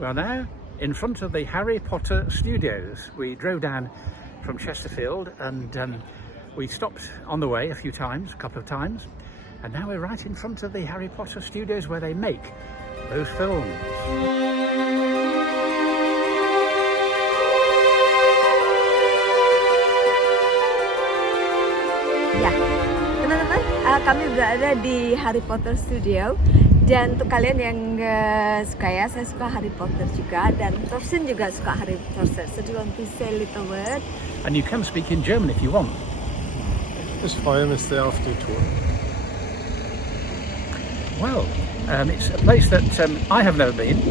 We are now in front of the Harry Potter studios. We drove down from Chesterfield and we stopped on the way a couple of times, and now we're right in front of the Harry Potter studios where they make those films. Ya, teman-teman, kami berada di Harry Potter Studio. Dan untuk kalian yang suka ya, saya suka Harry Potter juga, dan Torsten juga suka Harry Potter. So do you want to say a little word? And you can speak in German if you want. Ich freue mich sehr auf die Tour. Well, it's a place that I have never been,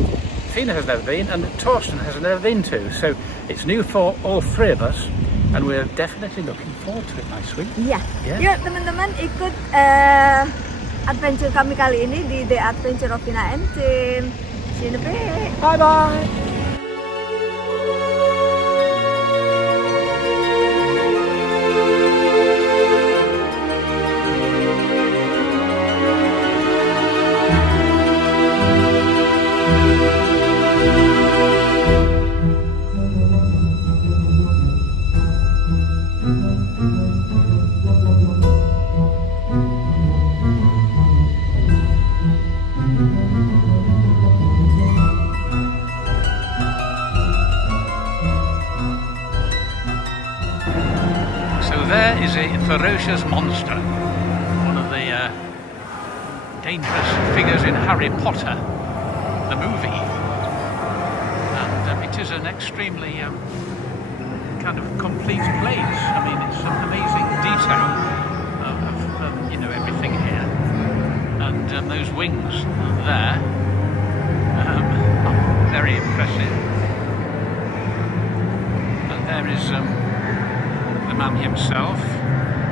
Fina has never been, and Torsten has never been to. So it's new for all three of us, and we're definitely looking forward to it, my sweet. Iya. Yeah. Yuk teman-teman, ikut adventure kami kali ini di The Adventure of Fina and Tim. See you in a bit. Bye bye. There is a ferocious monster, one of the dangerous figures in Harry Potter, the movie, and it is an extremely kind of complete place. I mean, it's some amazing detail of you know, everything here, and those wings there are very impressive, and there is the man himself,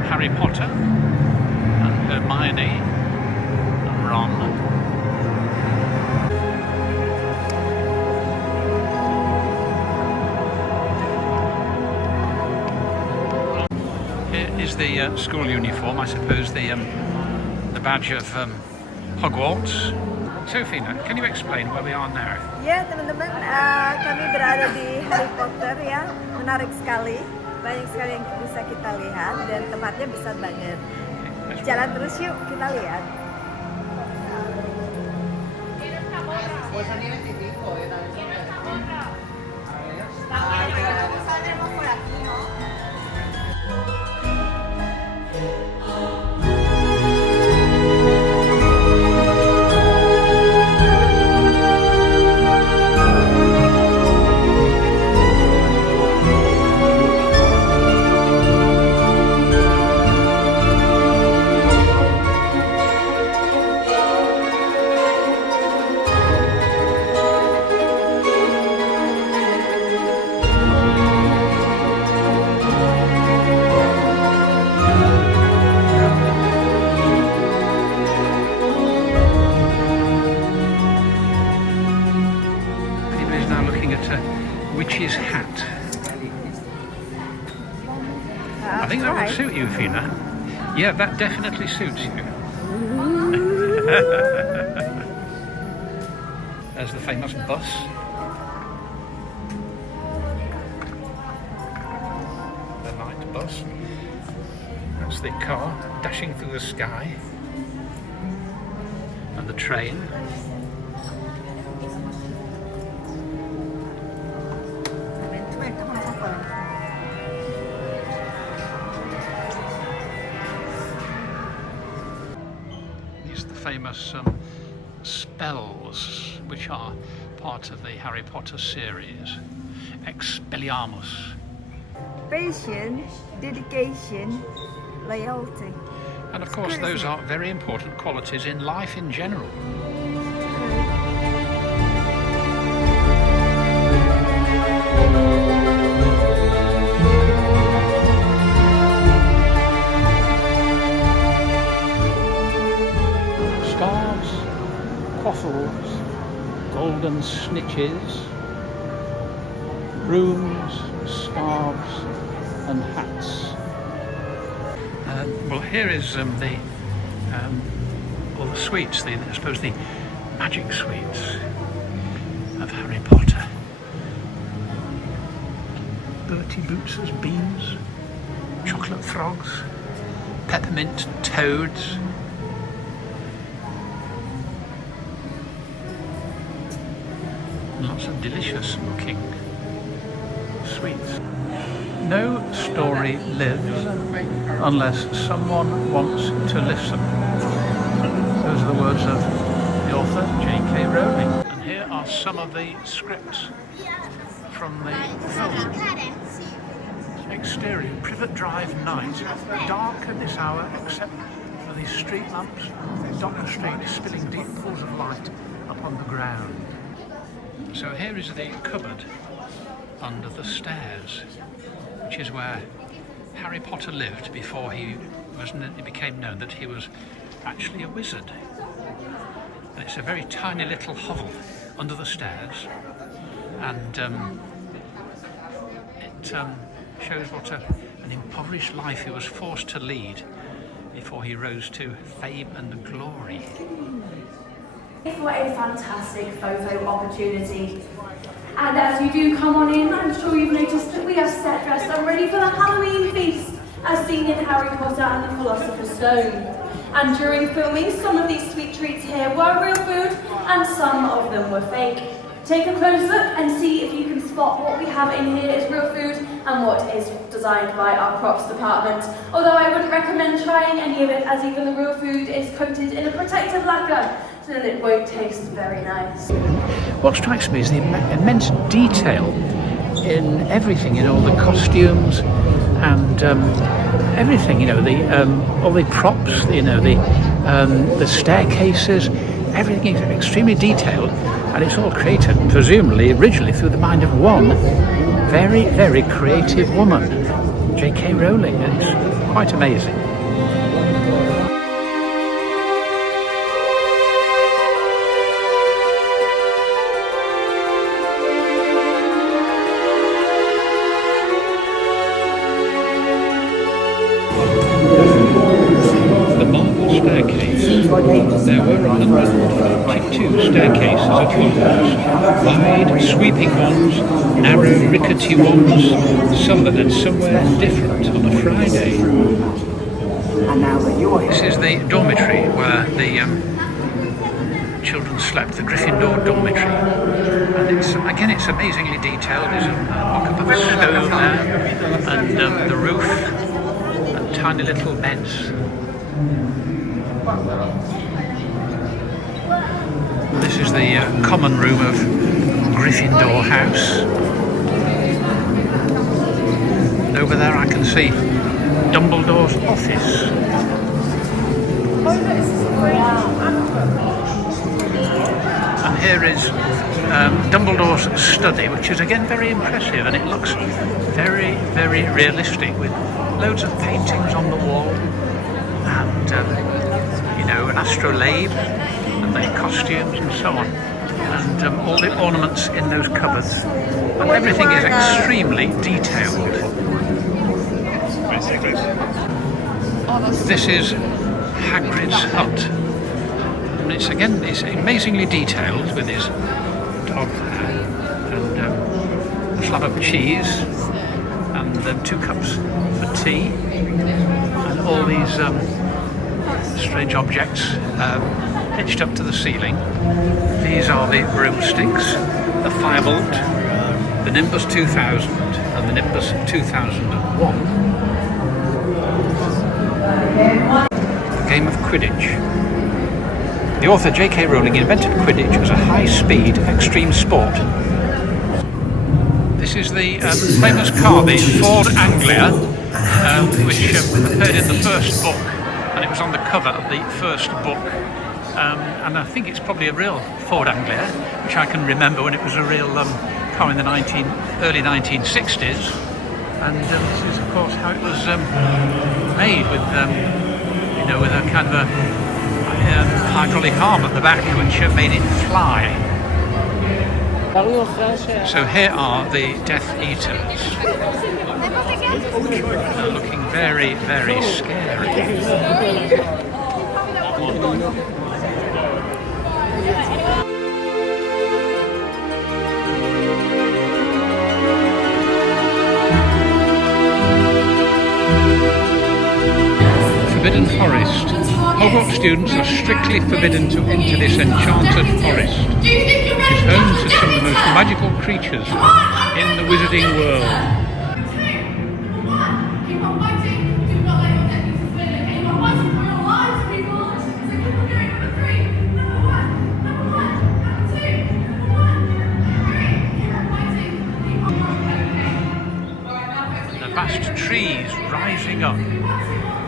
Harry Potter, and Hermione, and Ron. Here is the school uniform, I suppose the badge of Hogwarts. So Fina, can you explain where we are now? Ya teman-teman, kami berada di Harry Potter ya, menarik sekali. Banyak sekali yang bisa kita lihat dan tempatnya besar banget. Jalan terus yuk, kita lihat. Witch's hat. I think that would suit you, Fina. Yeah, that definitely suits you. There's the famous bus. The night bus. That's the car dashing through the sky. And the train. Famous spells which are part of the Harry Potter series. Expelliarmus. Patience, dedication, loyalty. And of course those are very important qualities in life in general. Quaffles, golden snitches, brooms, scarves and hats. Well, here is all the sweets, I suppose the magic sweets of Harry Potter. Bertie Boots's beans, chocolate frogs, peppermint toads. And lots of delicious looking sweets. No story lives unless someone wants to listen. Those are the words of the author, J.K. Rowling. And here are some of the scripts from the film. Exterior, Privet Drive night. Dark at this hour except for the street lamps. Doctor Street is spilling deep pools of light upon the ground. So here is the cupboard under the stairs, which is where Harry Potter lived before it became known that he was actually a wizard. And it's a very tiny little hovel under the stairs, and it shows what an impoverished life he was forced to lead before he rose to fame and glory. For a fantastic photo opportunity. And as you do come on in, I'm sure you've noticed that we are set dressed and ready for the Halloween feast, as seen in Harry Potter and the Philosopher's Stone. And during filming, some of these sweet treats here were real food and some of them were fake. Take a close look and see if you can spot what we have in here is real food and what is designed by our props department. Although I wouldn't recommend trying any of it, as even the real food is coated in a protective lacquer, so that it won't taste very nice. What strikes me is the immense detail in everything, in all the costumes and everything, you know, all the props, you know, the staircases, everything is extremely detailed, and it's all created, presumably, originally through the mind of one very, very creative woman, J.K. Rowling, and it's quite amazing. Staircase. There were 142 staircases at Hogwarts, wide, sweeping ones, narrow, rickety ones, some that had somewhere different on a Friday. This is the dormitory where the children slept, the Gryffindor dormitory. And it's amazingly detailed. There's a mock-up of a stone there, and the roof, and tiny little beds. This is the common room of Gryffindor House. And over there I can see Dumbledore's office. And here is Dumbledore's study, which is again very impressive, and it looks very, very realistic, with loads of paintings on the wall, and an astrolabe, and the costumes and so on, and all the ornaments in those cupboards, and everything is extremely detailed. This is Hagrid's hut, and it's amazingly detailed, with his dog there, and a slab of cheese, and 2 cups for tea, and all these strange objects hitched up to the ceiling. These are the broomsticks, the firebolt, the Nimbus 2000 and the Nimbus 2001. The game of Quidditch. The author J.K. Rowling invented Quidditch as a high-speed extreme sport. This is the famous car, the Ford Anglia, which appeared in the first book, and it was on the cover of the first book, and I think it's probably a real Ford Anglia, which I can remember when it was a real car in the early 1960s, and this is of course how it was made, with with a kind of a hydraulic arm at the back which made it fly. So here are the Death Eaters. They're looking very, very scary. Hogwarts students are strictly forbidden to enter this enchanted forest. It is home to some of the most magical creatures in the wizarding world. The vast trees rising up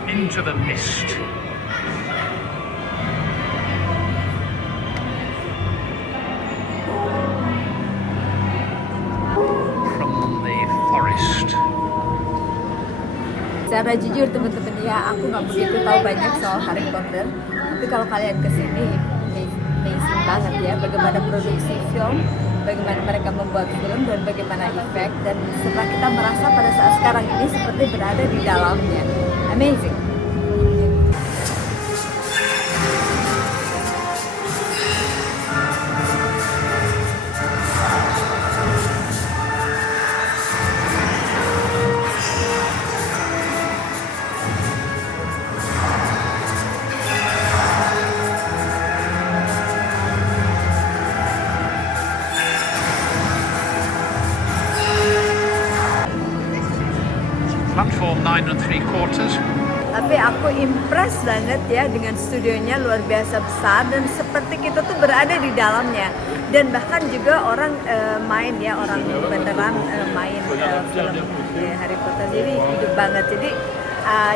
into the mist. From the forest. Secara jujur teman-teman ya, aku nggak begitu tahu banyak soal Harry Potter. Tapi kalau kalian kesini, amazing banget ya. Bagaimana produksi film, bagaimana mereka membuat film, dan bagaimana efek. Dan setelah kita merasa pada saat sekarang ini seperti berada di dalamnya. Amazing. Platform 9 3/4. Tapi aku impress banget ya dengan studionya, luar biasa besar dan seperti kita tuh berada di dalamnya. Dan bahkan juga orang main ya, orang beneran main film Harry Potter, jadi hidup banget. Jadi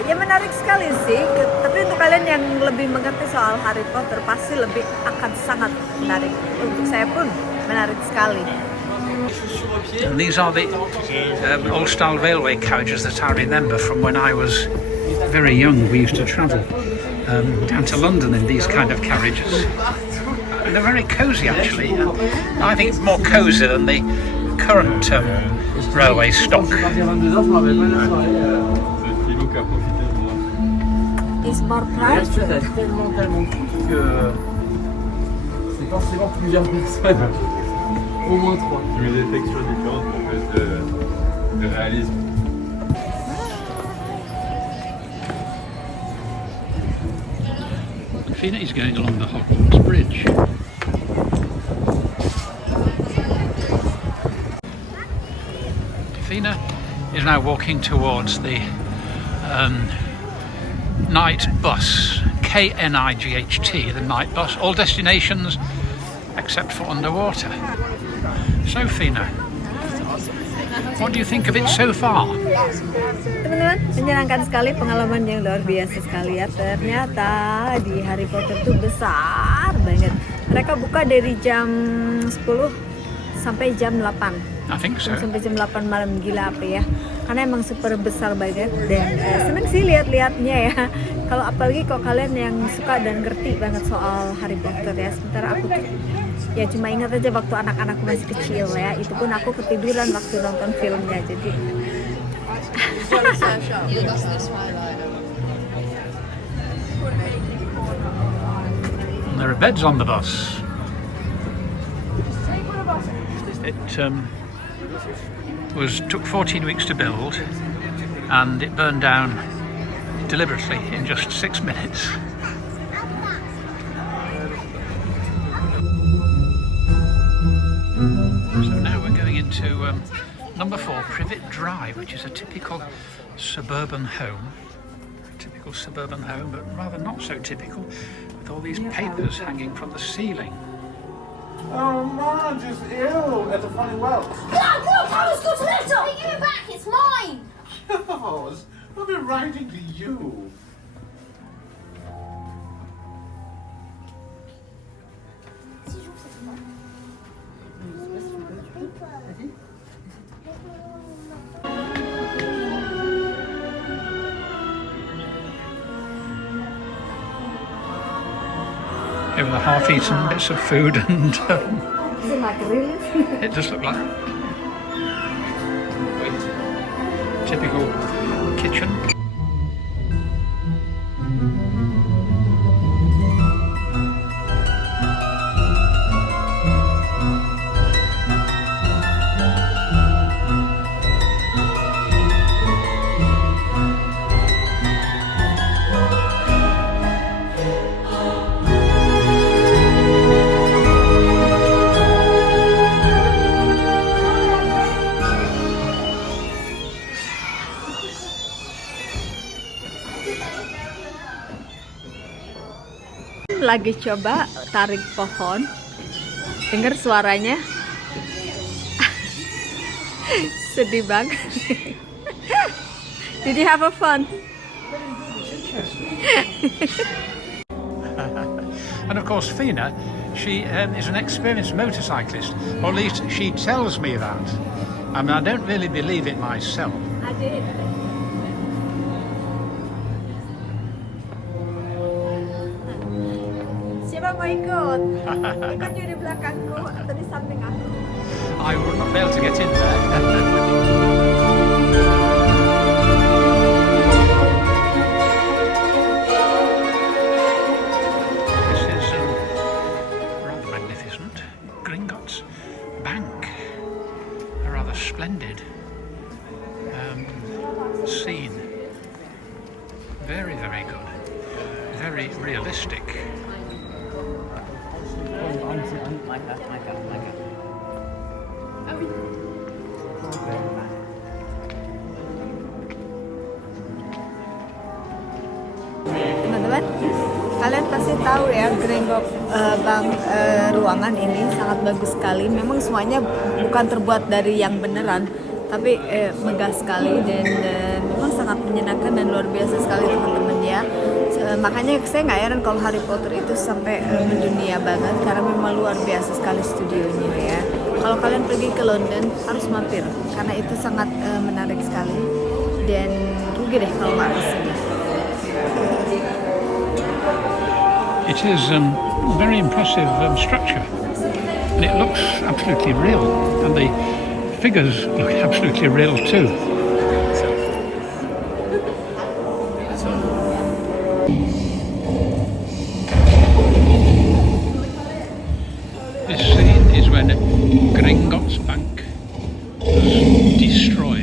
ya menarik sekali sih. Tapi untuk kalian yang lebih mengerti soal Harry Potter pasti lebih akan sangat menarik. Untuk saya pun menarik sekali. And these are the old-style railway carriages that I remember from when I was very young. We used to travel down to London in these kind of carriages. And they're very cosy, actually. I think it's more cosy than the current railway stock. It's more private. C'est forcément plusieurs personnes. Au moins 3. Tu mets des textures différentes pour plus de réalisme. Fina is going along the Hogwarts Bridge. Fina is now walking towards the night bus, KNIGHT, the night bus, all destinations except for underwater. So Fina, what do you think of it so far? Teman-teman, menyenangkan sekali, pengalaman yang luar biasa sekali ya. Ternyata di Harry Potter tuh besar banget. Mereka buka dari jam 10 sampai jam 8. I think so. Sampai jam 8 malam, gila apa ya. Karena emang super besar banget dan seneng sih lihat-lihatnya ya. Kalau apalagi kalau kalian yang suka dan ngerti banget soal Harry Potter ya. Sementara aku tuh ya cuma ingat aja waktu anak-anakku masih kecil ya. Itu pun aku ketiduran waktu nonton filmnya. Jadi There are beds on the bus. It took 14 weeks to build, and it burned down deliberately in just 6 minutes. So now we're going into number 4, Privet Drive, which is a typical suburban home. Typical suburban home, but rather not so typical, with all these papers hanging from the ceiling. Oh, Mom, just ill at the funny well. Look, Harry's got a letter! Hey, give it back, it's mine! Charles, I've been writing to you. Here are the half-eaten bits of food, and is it like really? it does look like typical kitchen. lagi coba tarik pohon. Dengar suaranya? Sedih banget. Did you have a fun? And of course, Fina, she is an experienced motorcyclist, or at least she tells me that. I mean, I don't really believe it myself. I did. Siapa mau ikut? Ikut you di belakangku atau di samping aku? I would not be able to get in there. Splendid scene. Very, very good. Very realistic. Teman-teman, kalian pasti tahu ya ruangan ini sangat bagus sekali. Memang semuanya bukan terbuat dari yang beneran, tapi megah sekali dan memang sangat menyenangkan dan luar biasa sekali teman-teman ya. Makanya saya nggak heran kalau Harry Potter itu sampai mendunia banget karena memang luar biasa sekali studionya ya. Kalau kalian pergi ke London harus mampir karena itu sangat menarik sekali dan rugi deh kalau nggak kesini. It is a very impressive structure, and it looks absolutely real, and the figures look absolutely real too. This scene is when Gringotts Bank was destroyed.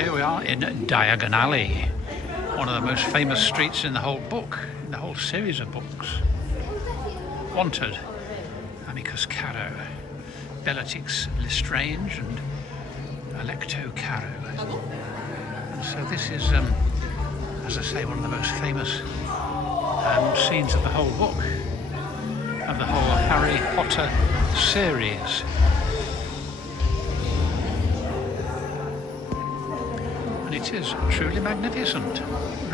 Here we are in Diagon Alley, one of the most famous streets in the whole book, in the whole series of books. Wanted, Amicus Caro, Bellatrix Lestrange and Alecto Caro. And so this is, as I say, one of the most famous scenes of the whole book, of the whole Harry Potter series. And it is truly magnificent,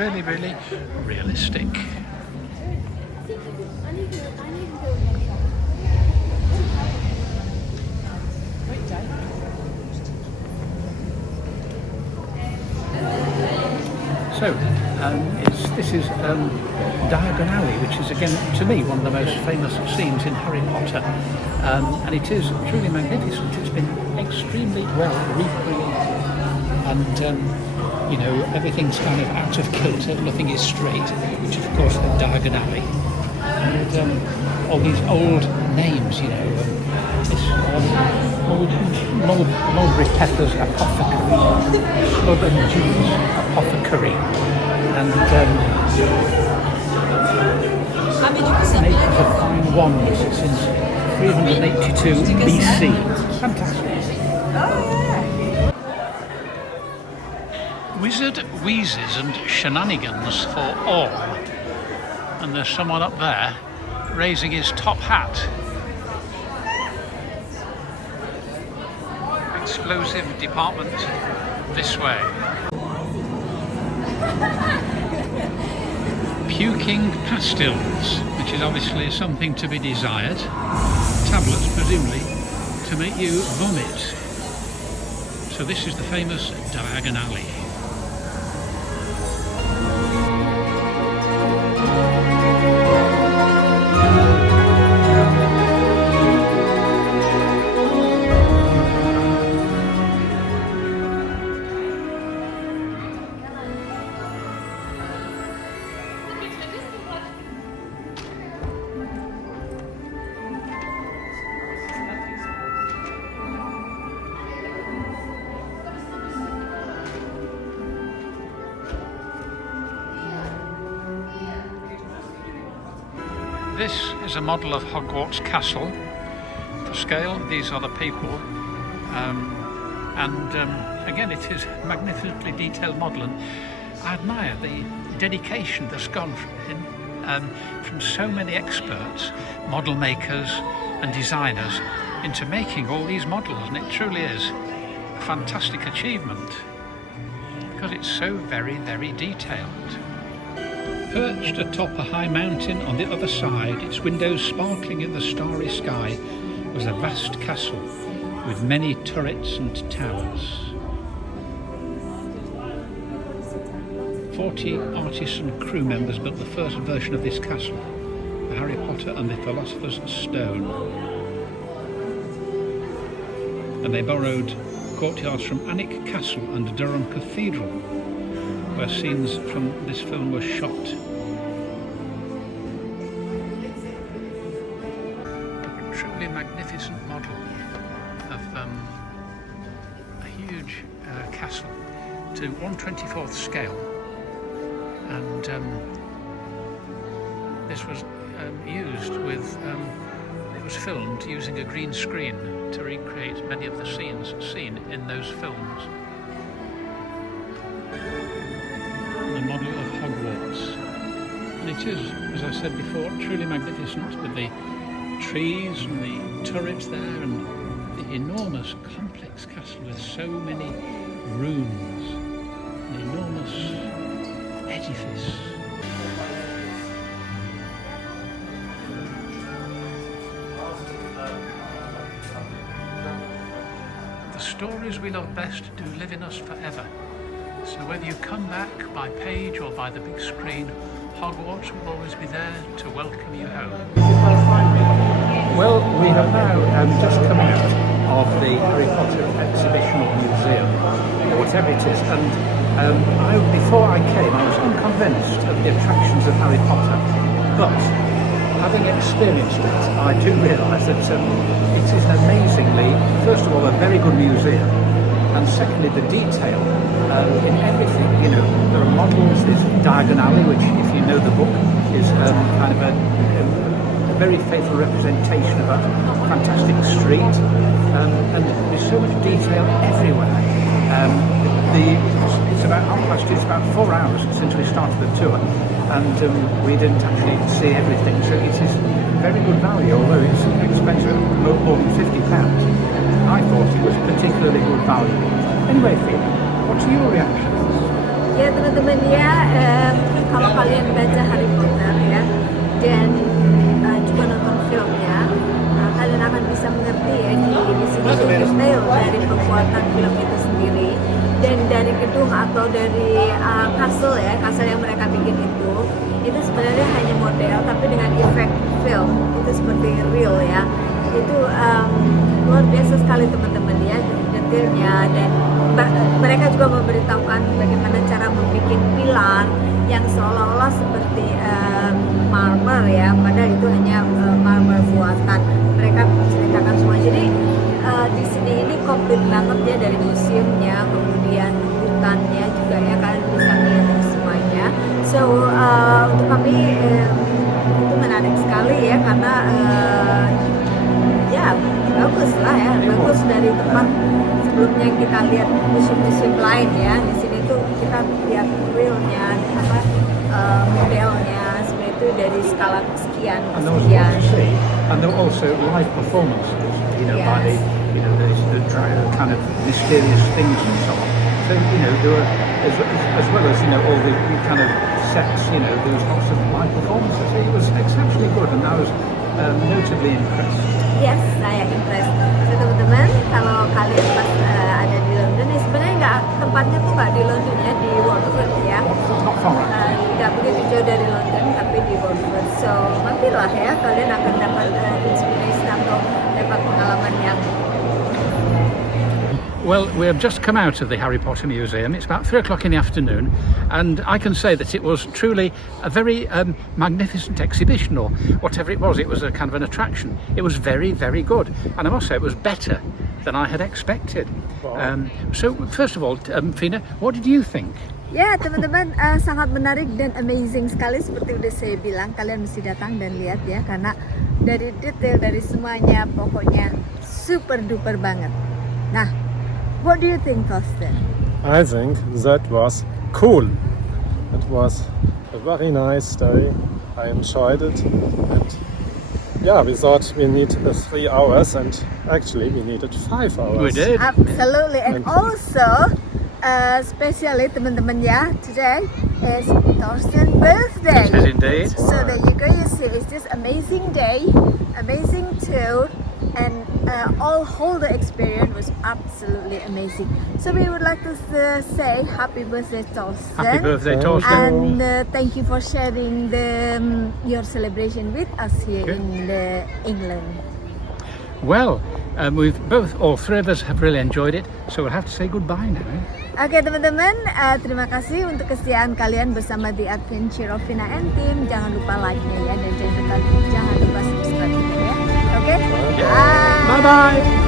really, really realistic. So, this is Diagon Alley, which is again, to me, one of the most famous scenes in Harry Potter. And it is truly magnificent. It's been extremely well recreated. And, you know, everything's kind of out of kilter, nothing is straight, which is, of course, Diagon Alley. And all these old names, you know, this Mulberry Pepper's Apothecary, Slug and Jew's Apothecary, and Makers of Fine Wands since 382 BC. Fantastic. Wizard wheezes and shenanigans for all. And there's someone up there raising his top hat. Explosive department this way. Puking pastilles, which is obviously something to be desired. Tablets, presumably, to make you vomit. So this is the famous Diagon Alley. This is a model of Hogwarts Castle. For scale, these are the people. Again, it is a magnificently detailed model, and I admire the dedication that's gone from so many experts, model makers and designers, into making all these models, and it truly is a fantastic achievement because it's so very, very detailed. Perched atop a high mountain on the other side, its windows sparkling in the starry sky, was a vast castle with many turrets and towers. 40 artisan crew members built the first version of this castle, for Harry Potter and the Philosopher's Stone. And they borrowed courtyards from Alnwick Castle and Durham Cathedral, where scenes from this film were shot. A truly magnificent model of a huge castle to 1/24th scale. And this was used with, it was filmed using a green screen to recreate many of the scenes seen in those films. The model of Hogwarts. And it is, as I said before, truly magnificent, with the trees and the turrets there and the enormous complex castle with so many rooms, an enormous edifice. The stories we love best do live in us forever. So whether you come back by page or by the big screen, Hogwarts will always be there to welcome you home. Well, we have now just come out of the Harry Potter Exhibitional Museum, or whatever it is, and before I came, I was unconvinced of the attractions of Harry Potter, but having experienced it, I do realise that it is an amazingly, first of all, a very good museum, and secondly, the detail in everything. You know, there are models, there's Diagon Alley, which, if you know the book, is kind of a very faithful representation of a fantastic street, and there's so much detail everywhere. It's about 4 hours since we started the tour, and we didn't actually see everything, so it is very good value, although it's expensive, more than £50. I thought it was particularly good value. Anyway, Fina, what's your reaction? Ya teman-teman ya, kalau kalian baca Harry Potter ya, dan juga nonton filmnya, kalian akan bisa mengerti ya di sini detail dari pembuatan film itu sendiri, dan dari gedung atau dari kastel ya, kastel yang mereka bikin itu sebenarnya hanya model, tapi dengan efek film itu seperti real ya. Itu luar biasa sekali teman-teman ya, detailnya, dan mereka juga memberitahukan bagaimana cara membuat pilar yang seolah-olah seperti marmer ya, padahal itu hanya marmer buatan. Mereka menceritakan semua. Jadi di sini ini komplit banget ya, dari museumnya, kemudian hutannya juga ya, kalian bisa melihat semuanya. So untuk kami itu menarik sekali ya, karena ya bagus lah ya, bagus dari tempat sebelumnya kita lihat museum-museum lain ya. Di sini tuh kita lihat realnya, apa modelnya seperti itu dari skala sekian sekian. And there were also live performances, you know, by the, you know, the kind of mysterious things and so on. So, you know, there were, as well as, you know, all the kind of sets, you know, there was lots of live performances. It was exceptionally good, and I was notably impressed. Yes, saya impressed. So, teman-teman, kalau kalian pas ada di London, ya sebenarnya tempatnya tuh nggak di London ya, di Watford ya. Nggak begitu jauh dari London, tapi di Watford. So, mampirlah ya, kalian akan dapat inspirasi atau dapat pengalaman yang. Well, we have just come out of the Harry Potter Museum. It's about 3 o'clock in the afternoon, and I can say that it was truly a very magnificent exhibition, or whatever it was. It was a kind of an attraction. It was very, very good, and I must say it was better than I had expected. Wow. So, first of all, Fina, what did you think? Ya teman-teman, sangat menarik dan amazing sekali seperti udah saya bilang. Kalian mesti datang dan lihat ya, karena dari detail dari semuanya pokoknya super duper banget. Nah, what do you think, Torsten? I think that was cool. It was a very nice day. I enjoyed it, and yeah, we thought we need 3 hours, and actually we needed 5 hours. We did. Absolutely, and also especially teman-teman ya, today is Torsten's birthday. It is indeed. So there you go, you see, it's just amazing day, amazing tour, and whole the experience was absolutely amazing. So we would like to say happy birthday, Torsten. Happy birthday, Torsten. And thank you for sharing your celebration with us here Good. in England. Well, all three of us have really enjoyed it, so we'll have to say goodbye now. Oke teman-teman, terima kasih untuk kesetiaan kalian bersama The Adventure of Fina and Team. Jangan lupa like-nya ya, dan jangan lupa subscribe-nya ya. Oke? Bye-bye.